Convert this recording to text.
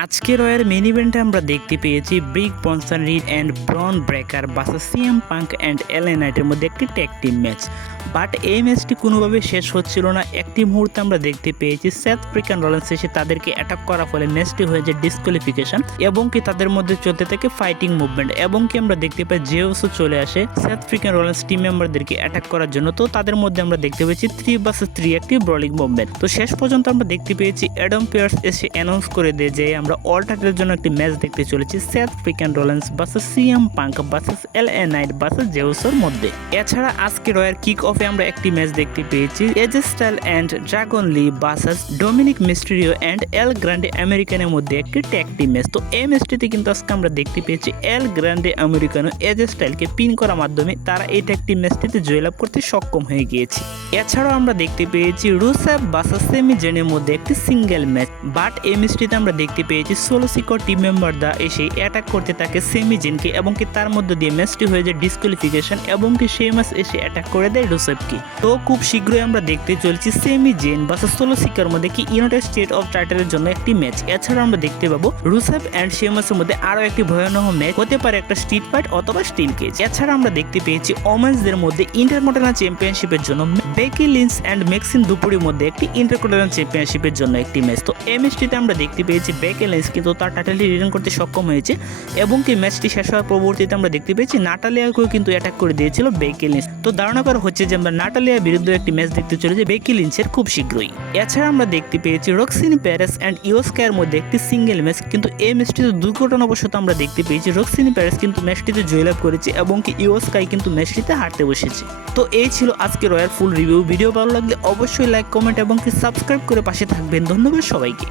আজকে রয়ের মেন ইভেন্টে আমরা দেখতে পেয়েছি brick Bronson Reed and Bron Breakker versus CM Punk and এলএনআইটের মধ্যে একটি ট্যাগ টিম ম্যাচ বাট এই ম্যাচটি কোনোভাবে শেষ হচ্ছিল না। একটি মুহূর্তে আমরা দেখতে পেয়েছি সেথ ফ্রিকান রলেন্স এসে তাদেরকে অ্যাটাক করার ফলে ম্যাচটি হয়ে যায় ডিসকোয়ালিফিকেশন এবং কি তাদের মধ্যে চলতে থাকে ফাইটিং মুভমেন্ট এবং কি আমরা দেখতে পাই জেওসও চলে আসে সেথ ফ্রিকান রলেন্স টিম মেম্বারদেরকে অ্যাটাক করার জন্য। তো তাদের মধ্যে আমরা দেখতে পেয়েছি থ্রি বাসে থ্রি একটি ব্রলিং মুভমেন্ট তো শেষ পর্যন্ত আমরা দেখতে পেয়েছি অ্যাডাম পেয়ার্স এসে অ্যানাউন্স করে দেয় যে আমরা অল টাইটেলের জন্য একটি ম্যাচ দেখতে চলেছি Seth Freakin Rollins versus CM Punk versus L A Knight versus জেউসের মধ্যে। এছাড়া আজকে রয়ের কিক অফে আমরা একটি ম্যাচ দেখতে পেয়েছি AJ Styles and Dragon Lee versus Dominik Mysterio and El Grande আমেরিকানের মধ্যে একটি ট্যাগ টিম ম্যাচ তো এই ম্যাচটিতে কিন্তু আজকে আমরা দেখতে পেয়েছি এল গ্র্যান্ডে আমেরিকানো এজে স্টাইলকে পিন করার মাধ্যমে তারা এই ট্যাগ টিম ম্যাচটিতে জয়লাভ করতে সক্ষম হয়ে গিয়েছে। এছাড়াও আমরা দেখতে পেয়েছি রুসাব বাসাস সেমি জেনের মধ্যে একটি সিঙ্গেল ম্যাচ বাট এই ম্যাচটিতে আমরা দেখতে পেয়েছি ষোলো সিকর টিম মেম্বার দা এসে অ্যাটাক করতে থাকে সেমি জেনকে এবং কি তার মধ্যে দিয়ে ম্যাচটি হয়ে যায় ডিসকোয়ালিফিকেশন এবং কি সেই ম্যাচ এসে অ্যাটাক করে দেয় রুসেফকে তো খুব শীঘ্রই আমরা দেখতে চলছি সেমি জেন বা সোলো সিকার মধ্যে কি ইউনাইটেড স্টেট অফ টাইটেলের জন্য একটি ম্যাচ এছাড়া আমরা দেখতে পাবো রুসেফ অ্যান্ড শেমাসের মধ্যে আরও একটি ভয়ানক ম্যাচ হতে পারে একটা স্ট্রিট ফাইট অথবা স্টিল কেজ এছাড়া আমরা দেখতে পেয়েছি ওমেন্সদের মধ্যে ইন্টারমোটানা চ্যাম্পিয়নশিপের জন্য বেকি লিন্স অ্যান্ড মেক্সিন দুপুরের মধ্যে একটি ইন্টারকন্টিনেন্টাল চ্যাম্পিয়নশিপের জন্য একটি ম্যাচ। তো এই ম্যাচটিতে আমরা দেখতে পেয়েছি বেকি লিন্স কিন্তু তার টাইটেলটি রিটার্ন করতে সক্ষম হয়েছে এবং কি ম্যাচটি শেষ হওয়ার পরবর্তীতে আমরা দেখতে পেয়েছি নাটালিয়াকেও কিন্তু অ্যাটাক করে দিয়েছিল বেকি লিন্স। তো ধারণা করা হচ্ছে যে আমরা নাটালিয়ার বিরুদ্ধে একটি ম্যাচ দেখতে চলেছি বেকি লিন্সের খুব শীঘ্রই। এছাড়া আমরা দেখতে পেয়েছি রক্সিনি প্যারেস অ্যান্ড ইওস্কায়ের মধ্যে একটি সিঙ্গেল ম্যাচ, কিন্তু এই ম্যাচটিতে দুর্ঘটনাবশত আমরা দেখতে পেয়েছি রক্সিনি প্যারেস কিন্তু ম্যাচটিতে জয়লাভ করেছে এবং কি ইওস্কাই কিন্তু ম্যাচটিতে হারতে বসেছে। তো এই ছিল আজকে রয়্যাল ফুল রিভিউ ভিডিও ভালো লাগলে অবশ্যই লাইক কমেন্ট এবং সাবস্ক্রাইব করে পাশে থাকবেন। ধন্যবাদ সবাইকে।